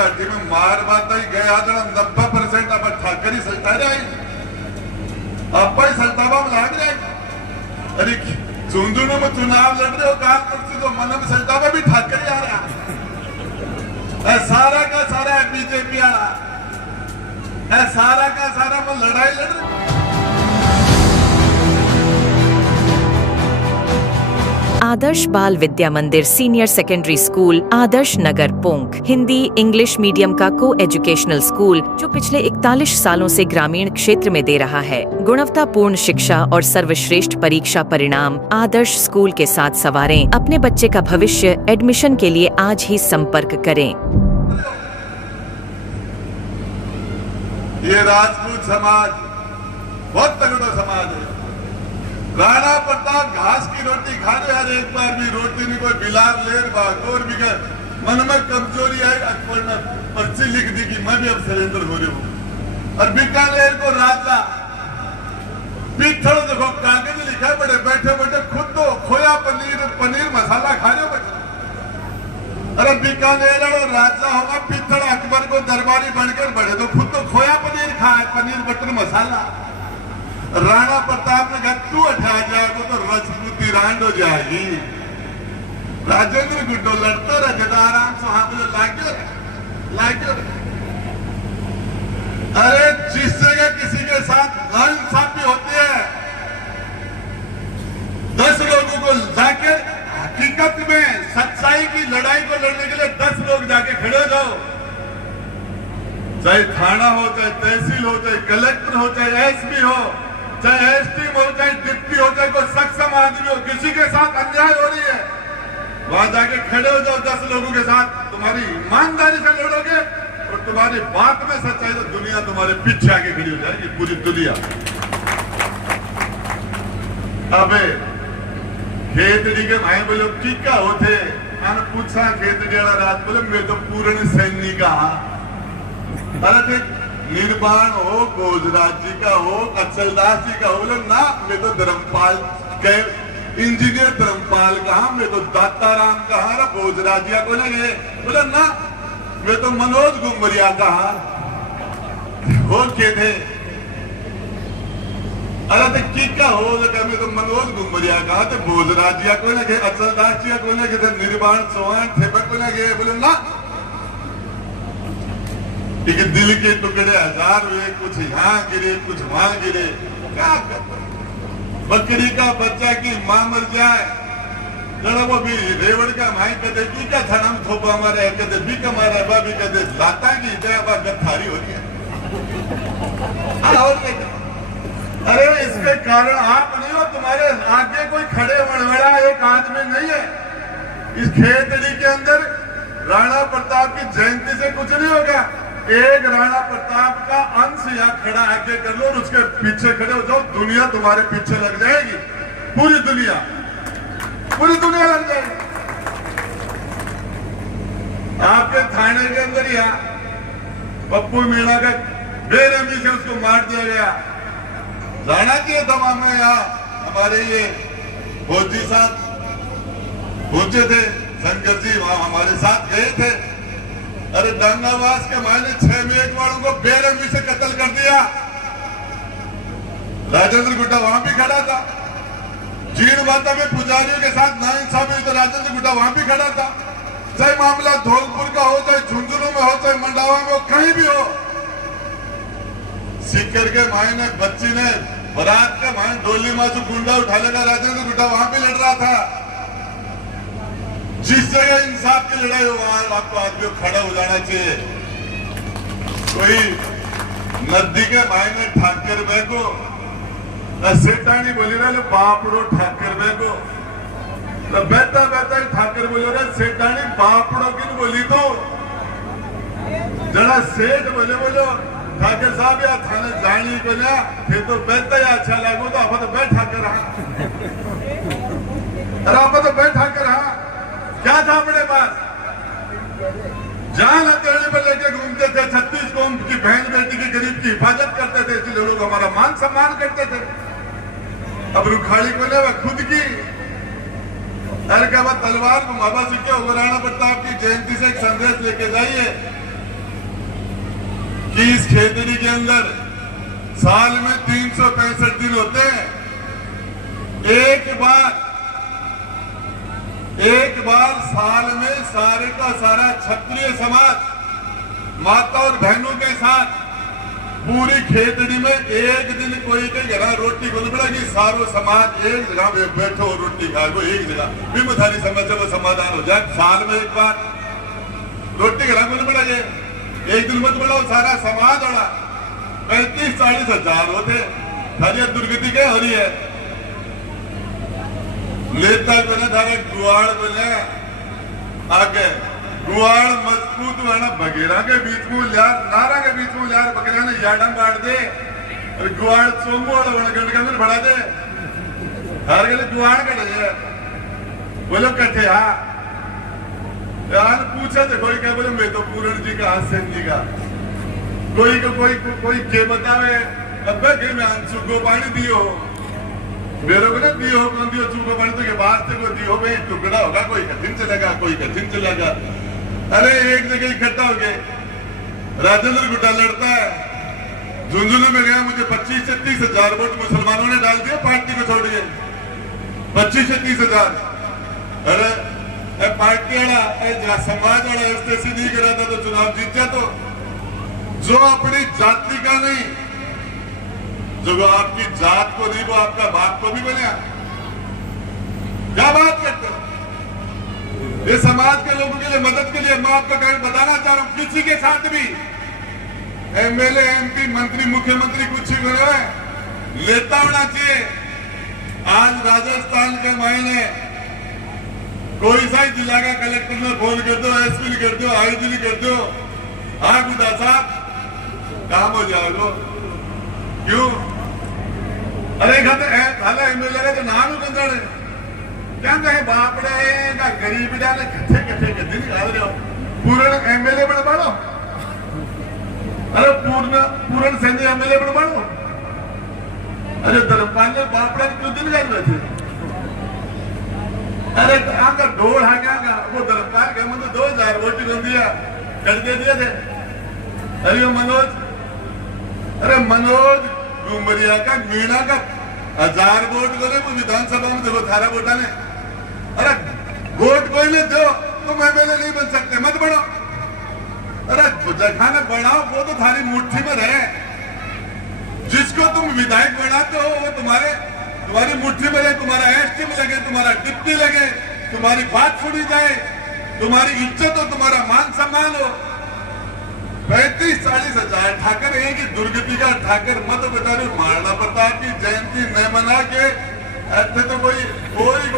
घाटी में मार बात ही गया 90% अब ठाकरी सल्टा रहे अब सल्टाबा में लाग रहे। अरे झुंझुनू में चुनाव लड़ रहे हो कानपुर तो मन में सल्टाबा भी ठाकरी आ रहा, सारा का सारा बीजेपी आ रहा, सारा का सारा में लड़ाई लड़ रहे। आदर्श बाल विद्या मंदिर senior secondary school Adarsh Nagar पोंक Hindi English medium का को एजुकेशनल स्कूल जो पिछले 41 सालों से ग्रामीण क्षेत्र में दे रहा है गुणवत्तापूर्ण शिक्षा और सर्वश्रेष्ठ परीक्षा परिणाम। आदर्श स्कूल के साथ सवारें अपने बच्चे का भविष्य। एडमिशन के लिए आज ही संपर्क करें। ये राजपूत समाज बहुत तगड़ा समाज है। राणा प्रताप घास की रोटी खा रहे यार, एक बार भी रोटी नहीं कोई बिलार लेर बागोर भी कर मन में कमजोरी आई अकबर ने पर्ची लिख दी कि मैं भी अब सरेंडर हो रही हूँ। और बीकानेर को राजा पीछड़ देखो कागज लिखा बड़े बैठे बैठे खुद तो खोया पनीर मसाला खा रहे हो। अरे बीकानेर और राजा होगा पीछड़ अकबर को दरबारी बनकर बढ़े तो खुद तो खोया पनीर खाए, पनीर बटर मसाला। राणा प्रताप ने कहा तू हटा जाएगा तो राजपूती रांड हो जाएगी। राजेंद्र गुड्डो लड़ते रहे आराम से वहां पे लागे। अरे जिस जगह किसी के साथ नाइंसाफी होती है 10 लोगों को जाके हकीकत में सच्चाई की लड़ाई को लड़ने के लिए 10 लोग जाके खड़े हो जाओ, चाहे थाना हो, चाहे तहसील हो, चाहे कलेक्टर हो, चाहे एसपी हो, चाहे एसटी हो, चाहे डिप्टी हो, चाहे कोई सक्षम आदमी हो, किसी के साथ अन्याय हो रही है वहां जाके खड़े हो जाओ 10 लोगों के साथ। तुम्हारी ईमानदारी से लड़ोगे और तुम्हारी बात में सच्चाई तो दुनिया तुम्हारे पीछे आके खड़ी हो जाएगी, पूरी दुनिया। अबे खेतड़ी के भाई बोले टीका होते मैंने पूछा खेतड़ी वाला रात बोले मैं तो पूर्ण सैनिक अरे निर्माण हो, भोजराज जी का हो, अचलदास जी का हो, बोले ना मैं तो धर्मपाल के इंजीनियर धर्मपाल कहा, मैं तो दाताराम कहा, भोजराज जी को लगे बोले ना मैं तो मनोज गुमरिया कहा हो के थे। अरे तो टीका हो लगा मैं तो मनोज गुमरिया कहा तो भोजराज जी को लगे, अचलदास जी को लगे थे, निर्माण चौहान थे को लगे बोले ना कि दिल के टुकड़े 1000 हुए, कुछ यहाँ गिरे कुछ वहां गिरे। क्या बकरी का बच्चा की मां मर जाए जरा वो भी रेवड़ का माई कहते की क्या था नाम थोपा हमारे कहते भी कमारा बाबी कहते लाता की दया बा गथारी हो रही है। अरे इसके कारण आप नहीं हो, तुम्हारे आगे कोई खड़े वड़वड़ा एक आदमी नहीं है। इस खेतड़ी के अंदर राणा प्रताप की जयंती से कुछ नहीं होगा। एक राणा प्रताप का अंश यहाँ खड़ा आके कर लो और उसके पीछे खड़े हो जाओ, दुनिया तुम्हारे पीछे लग जाएगी, पूरी दुनिया लग जाएगी। आपके थाने के अंदर यहाँ पप्पू मीणा का बेरहमी से उसको मार दिया गया। राणा के दमा में यहाँ हमारे ये फौजी साहब पहुंचे थे, शंकर जी वहां हमारे साथ गए थे। अरे दंगावास के मायने 6 मेघवाड़ों को बेरहमी से कत्ल कर दिया। राजेंद्र गुड्डा वहां भी खड़ा था। जीण माता में पुजारियों के साथ नाइंसाफी तो राजेंद्र गुड्डा वहां भी खड़ा था। चाहे मामला धौलपुर का हो, चाहे झुंझुनू में हो, चाहे मंडावा में हो, कहीं भी हो। सीकर के मायने बच्ची ने बारात के मायने डोली माँ से गुंडा उठा लेगा, राजेंद्र गुड्डा वहां भी लड़ रहा था। जिस जगह इंसाफ की लड़ाई हो वहां आपको आदमी खड़ा हो जाना चाहिए। कोई नदी के मायने ठाकर बे को सेठानी बोली रहे बापड़ो ठाकर बे को बेहता बेहता ठाकर बोले रहे सेठानी बापड़ो की बोली तो जरा सेठ बोलो ठाकर साहब या थाने जानी को लिया फिर तो बेहता ही अच्छा लगो तो आप तो बैठा कर रहा। अरे आप तो बैठा कर रहा क्या था अपने पास, जान हथेली पर लेके घूमते थे, 36 कौम की बहन बेटी की गरीब की हिफाजत करते थे, इसलिए लोग हमारा मान सम्मान करते थे। अब रुखाड़ी को ले खुद की अरे क्या बात तलवार को माबा सीखे राणा प्रताप की जयंती से एक संदेश लेके जाइए कि इस खेतड़ी के अंदर साल में 365 दिन होते हैं। एक बार साल में सारे का सारा क्षत्रिय समाज माता और बहनों के साथ पूरी खेतड़ी में एक दिन कोई के घर रोटी को नहीं पड़ेगी, सारो समाज एक जगह बैठो रोटी खाओ एक जगह भी थारी समस्या वो समाधान हो जाए। साल में एक बार रोटी घर को नहीं पड़ेगी, एक दिन मत बढ़ाओ सारा समाज अड़ा 35-40 हजार होते थारी दुर्गति क्या हो रही है। लेता को ना थारा गुआड़ को आगे गुआड़ मजबूत वाला बगेरा के बीच में लियार नारा के बीच में लियार बगेरा ने याडम काट दे और गुआड़ चोंगो वाला बड़ा गंड के अंदर बढ़ा दे हर गले गुआड़ कटे है बोलो कटे हाँ यार पूछा थे कोई क्या बोले मैं तो पूरण जी का हासन जी का कोई को कोई के बतावे अब्बे के में अंशु को पानी दियो मेरे को ना दियो कौन दियो चूको पानी तो के बाद से को दियो भाई टुकड़ा होगा कोई कठिन चलेगा कोई कठिन चलेगा। अरे एक जगह इकट्ठा हो गए राजेंद्र गुड्डा लड़ता है झुंझुनू में गया मुझे 25 से 30 हजार वोट मुसलमानों ने डाल दिया पार्टी को छोड़िए 25 से 30 हजार। अरे पार्टी वाला समाज वाला ऐसे नहीं करा था तो चुनाव जीता तो जो अपनी जाति का नहीं जो आपकी जात को नहीं वो आपका बाप को भी बना क्या बात करते हो। ये समाज के लोगों के लिए मदद के लिए मैं आपको बताना चाह रहा हूं किसी के साथ भी एमएलए एमपी मंत्री मुख्यमंत्री कुछ ही लेता होना चाहिए। आज राजस्थान के महीने कोई सा ही जिला का कलेक्टर में फोन कर दो एसपी कर दो आईजी कर दो हाँ गुदा साहब काम हो जाएगा क्यों। अरे खाला एमएलए का तो नाम ही कंजड़ है क्या कहे बापड़े का गरीबी डाले कट्ठे कट्ठे कट्ठे निकाल रहे हो पूर्ण एमएलए बन बाड़ो। अरे पूर्ण संजय एमएलए बन बाड़ो। अरे धर्मपाल ने बापड़े क्यों दिन कर रहे थे। अरे आका ढोल आ गया वो धर्मपाल का मतलब 2000 वोट कर दिया कर दे दिए थे। अरे अरे मनोज डूमरिया का मीणा का 1000 वोट करे वो विधानसभा में देखो 18 वोटा ने। अरे वोट कोई नहीं दो तुम एमएलए नहीं बन सकते मत बढ़ो। अरे जखाना बढ़ाओ वो तो थारी मुट्ठी में रहे जिसको तुम विधायक बनाते हो वो तुम्हारी मुट्ठी में रहे तुम्हारा एसटी में लगे तुम्हारा डिप्टी लगे तुम्हारी बात सुनी जाए तुम्हारी इज्जत हो तुम्हारा मान सम्मान हो। 35-40 हजार ठाकर है कि दुर्गति का ठाकर मत बता रहे महाराणा प्रताप की जयंती न मना के ऐसे तो कोई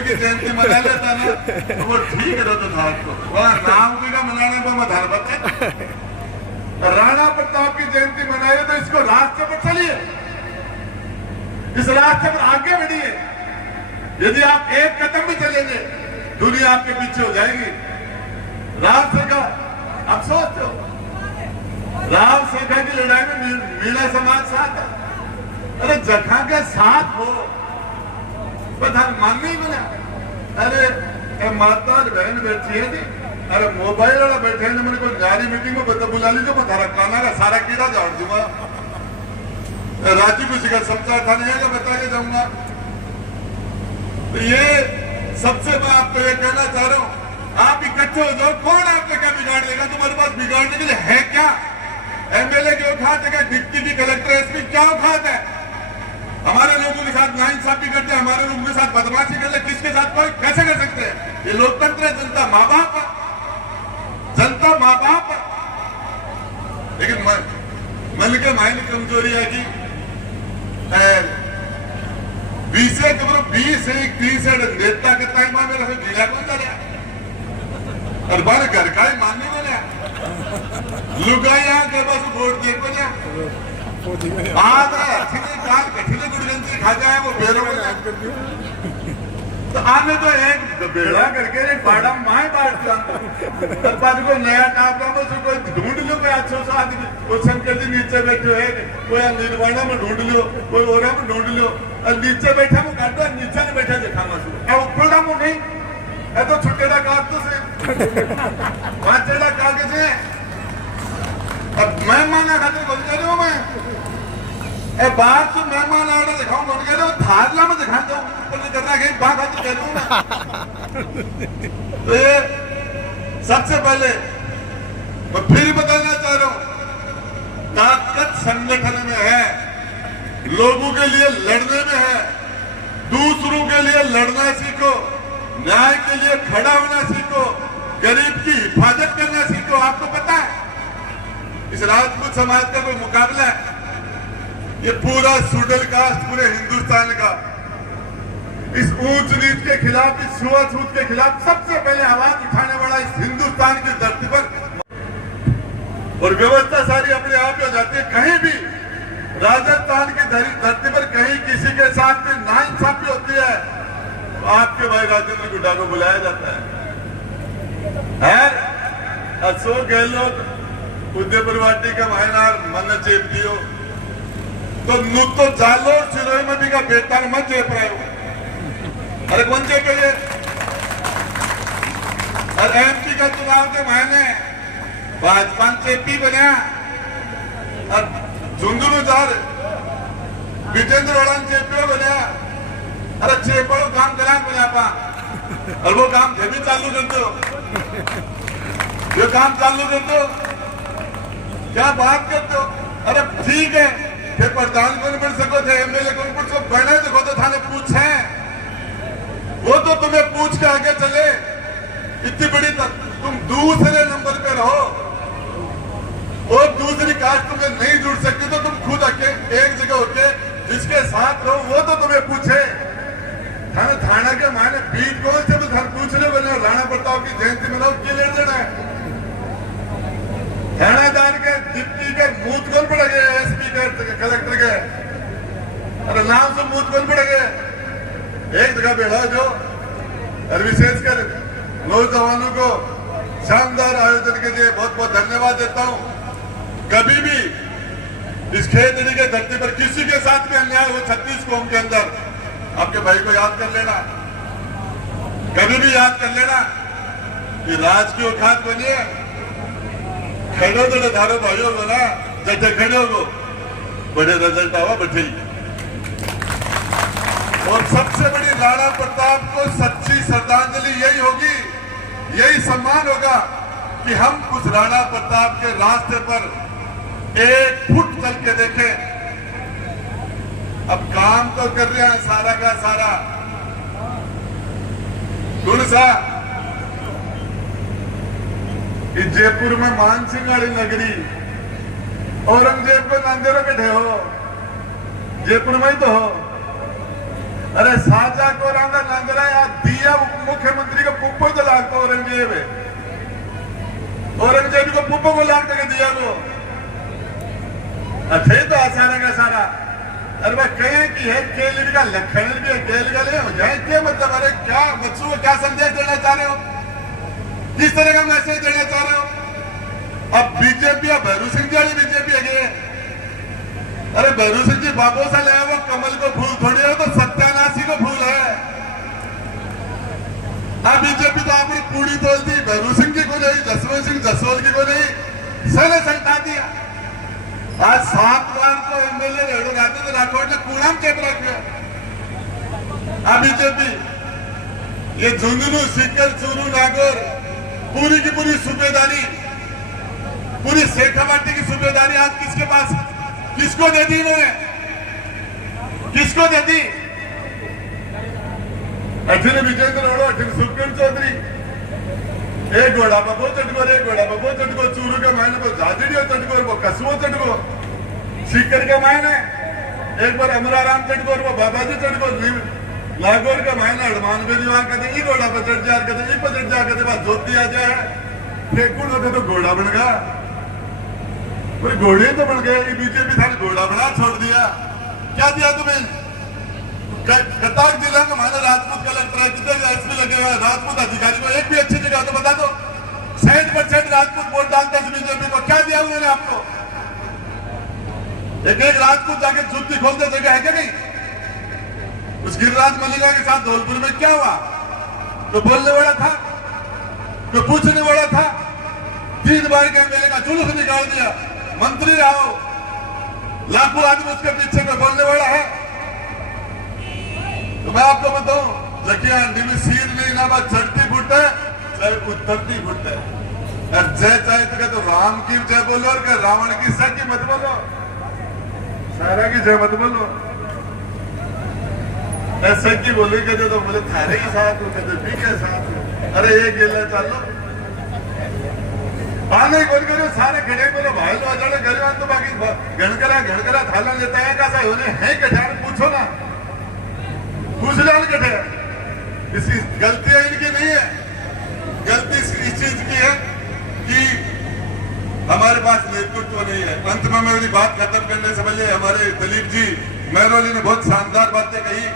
की जयंती मना लेता ना तो वो ठीक रहता था आपको वहां राम जी का मनाने पर मत हर बता राणा प्रताप की जयंती मनाइए तो इसको रास्ते पर चलिए इस रास्ते पर आगे बढ़िए। यदि आप एक कदम भी चलेंगे दुनिया आपके पीछे हो जाएगी। राम का आप सोचो राम सेखा की लड़ाई में मीणा समाज साथ है। अरे जखा के साथ हो प्रधान मान नहीं बना। अरे माता और बहन बैठी है थी अरे मोबाइल वाला बैठे हैं मेरे को जारी मीटिंग में बता बुला लीजिए मैं थारा काना का सारा कीड़ा झाड़ दूंगा। राजीव जी का समाचार था नहीं है बता के जाऊंगा। तो ये सबसे मैं आपको ये कहना चाह रहा हूं आप इकट्ठे हो जाओ कौन आपका क्या बिगाड़ देगा। तुम्हारे पास बिगाड़ने के लिए है क्या। एमएलए के औकात है क्या डिप्टी की कलेक्टर एसपी क्या औकात है। हमारे लोगों के साथ नाइंसाफी करते हैं हमारे लोगों के साथ बदमाशी करते किसके साथ कोई कैसे कर सकते हैं। ये लोकतंत्र है जनता माँ बाप लेकिन मन के मायने कमजोरी है कि 20 नेता के टाइम में रहे जिला कौन चले और बार घर का ही मानने वाले लुगाया के बस वोट देखो ना आज काल कठिन गुड़गंजी खा जाए वो बेरों तो आने तो एक बेड़ा करके एक बाड़ा माए बांट को नया टापरा में से कोई ढूंढ लो कोई अच्छा सा आदमी वो शंकर जी नीचे बैठे है कोई निर्वाणा में ढूंढ लो कोई ओरा में ढूंढ लो और नीचे बैठा में काटो नीचे ने बैठा देखा मत ऊपर में नहीं है तो छुट्टेड़ा काट तो से पांचेड़ा काट के से अब मेहमान खाते बोल कह रहे हो मैं ए बात तो मेहमान आ रहा दिखाऊं बोल कह रहे हो थारला में दिखा दो ऊपर करना कहीं बात खाते कह रहा हूं मैं। तो ये सबसे पहले मैं फिर बताना चाह रहा हूं, ताकत संगठन में है, लोगों के लिए लड़ने में है। दूसरों के लिए लड़ना सीखो, न्याय के लिए खड़ा होना सीखो, गरीब की हिफाजत करना सीखो। आपको पता है इस राजपूत समाज का कोई मुकाबला है? ये पूरा शेड्यूल कास्ट पूरे हिंदुस्तान का इस ऊंच नीच के खिलाफ, इस छुआछूत के खिलाफ सबसे पहले आवाज उठाने वाला इस हिंदुस्तान की धरती पर। और व्यवस्था सारी अपने आप हो जाती है। कहीं भी राजस्थान की धरती पर कहीं किसी के साथ में नाइंसाफी होती है तो आपके भाई राजेंद्र गुड्डा को बुलाया जाता है। अशोक गहलोत उदयपुर वाटी का मायनार मन चेप दियो तो नु तो जालोर सिरोही में भी का बेटा मत चेप रहे हो। अरे कौन चेपे? और एमपी का चुनाव के महीने भाजपा चेपी बनया और झुंझुनूदार विजेंद्र वाला चेपी बनया। अरे चेपड़ो काम करा बना पा और वो काम भी चालू कर दो, ये काम चालू कर दो। क्या बात करते हो? अरे ठीक है फिर प्रधान कौन बन सको थे, एमएलए कौन बन सको, बने देखो तो थाने पूछे वो तो तुम्हें पूछ के आगे चले। इतनी बड़ी तुम दूसरे नंबर पे रहो और दूसरी कास्ट तुम्हें नहीं जुड़ सकती तो तुम खुद आके एक जगह होके जिसके साथ रहो वो तो तुम्हें पूछे। थाना के मायने बीच कौन से भी पूछने बने राणा प्रताप की जयंती मनाओ की ले देना है। थानादार के डिप्टी के मूत कौन पड़ गए, एसपी के कलेक्टर के, अरे नाम से मूत कौन पड़ गए। एक जगह बैठा जो और विशेषकर नौजवानों को शानदार आयोजन के लिए बहुत बहुत धन्यवाद देता हूं। कभी भी इस खेतड़ी के धरती पर किसी के साथ भी अन्याय हो 36 कौम के अंदर आपके भाई को याद कर लेना, कभी भी याद कर लेना कि राज की औकात बनिए। खड़ो तो धारो भाइयों को ना जटे खड़े हो बड़े रिजल्ट आवा बैठे। और सबसे बड़ी राणा प्रताप को सच्ची श्रद्धांजलि यही होगी, यही सम्मान होगा कि हम उस राणा प्रताप के रास्ते पर एक फुट चल के देखें। अब काम तो कर रहे हैं सारा का सारा। कौन सा इस जयपुर में मानसिंह वाली नगरी औरंगजेब को नांदेरो बैठे हो, जयपुर में ही तो हो। अरे साजा को रांगा नांदरा या दिया मुख्यमंत्री को पुप्पो तो लागतो औरंगजेब है, औरंगजेब को पुप्पो को लाग के दिया वो। अच्छा तो आसाना का सारा। अरे भाई कहे कि है केल का लखन भी है, केल का ले हो जाए क्या मतलब? अरे क्या बच्चों को क्या संदेश देना चाह रहे हो, किस तरह का मैसेज देना चाह रहे हो? अब बीजेपी या भैरू सिंह जी वाली बीजेपी है। अरे भैरू सिंह जी बाबू सा ले वो कमल को फूल थोड़ी है, तो सत्यानाशी को फूल है। अब बीजेपी तो आपने पूरी तोड़ दी, भैरू सिंह की को नहीं, जसवंत सिंह जसवल की को नहीं, सरे सल्टा दिया। आज 7 बार को एमएलए रेडो गाते थे राठौड़ ने कूड़ाम चेप रख दिया। अब बीजेपी ये झुंझुनू सीकर चूरू नागौर पूरी की पूरी सूबेदारी, पूरी शेखावाटी की सूबेदारी आज किसके पास, किसको दे दी इन्होंने, किसको दे दी? अठिन विजेंद्र ओढ़ो, अठिन सुखबीर चौधरी, एक घोड़ा बबो चटकोर, एक घोड़ा बबो चटकोर, चूरू के मायने को जादिड़ियो चटकोर, वो कसुओ चटकोर, सीकर के मायने एक बार अमराराम चटकोर, वो बाबाजी चटकोर, नागौर का मायना हनुमान बेरीवाल कहते ई घोड़ा पर चढ़ जा, कहते ई पर चढ़ जा, कहते बात जोती आ जाए फेंकुल होते तो घोड़ा बन गया। घोड़े तो बन गए, बीजेपी थाने घोड़ा बना छोड़ दिया। क्या दिया तुम्हें? कताक जिला का मायने राजपूत कलेक्टर है, कितने एसपी लगे हुए राजपूत अधिकारी को एक भी अच्छी जगह तो बता दो। 60% राजपूत वोट डालते हैं बीजेपी को। क्या दिया उन्होंने आपको? एक एक राजपूत जाके जुत्ती खोलते जगह है क्या नहीं? उस गिरिराज मल्लिका के साथ धौलपुर में क्या हुआ? तो बोलने वाला था, तो पूछने वाला था, 3 बार के एमएलए का जुलूस निकाल दिया। मंत्री रहा हो, लाखों आदमी उसके पीछे में बोलने वाला है। तो मैं आपको बताऊं, जकिया निम सीर नहीं ना बात चढ़ती फुट है चाहे उतरती फुट है। और जय चाहे तो क्या तो राम की जय बोलो और क्या रावण की सच मत बोलो, सारा की जय मत बोलो। ऐसे की बोले कहते तो बोले थारे के साथ हो, कहते भी के साथ हो। अरे ये गेला चालो पाने गोल करो सारे खड़े बोलो भाई लो अजाड़े गरीबान तो बाकी घणकरा थाला लेता है कैसा होने है कठान पूछो ना, पूछ लाल कटे। इसकी गलतियां इनकी नहीं है, गलती इस चीज की है कि हमारे पास नेतृत्व नहीं है। अंत में मेरी बात खत्म करने से पहले हमारे दिलीप जी मेहरौली ने बहुत शानदार बातें कही।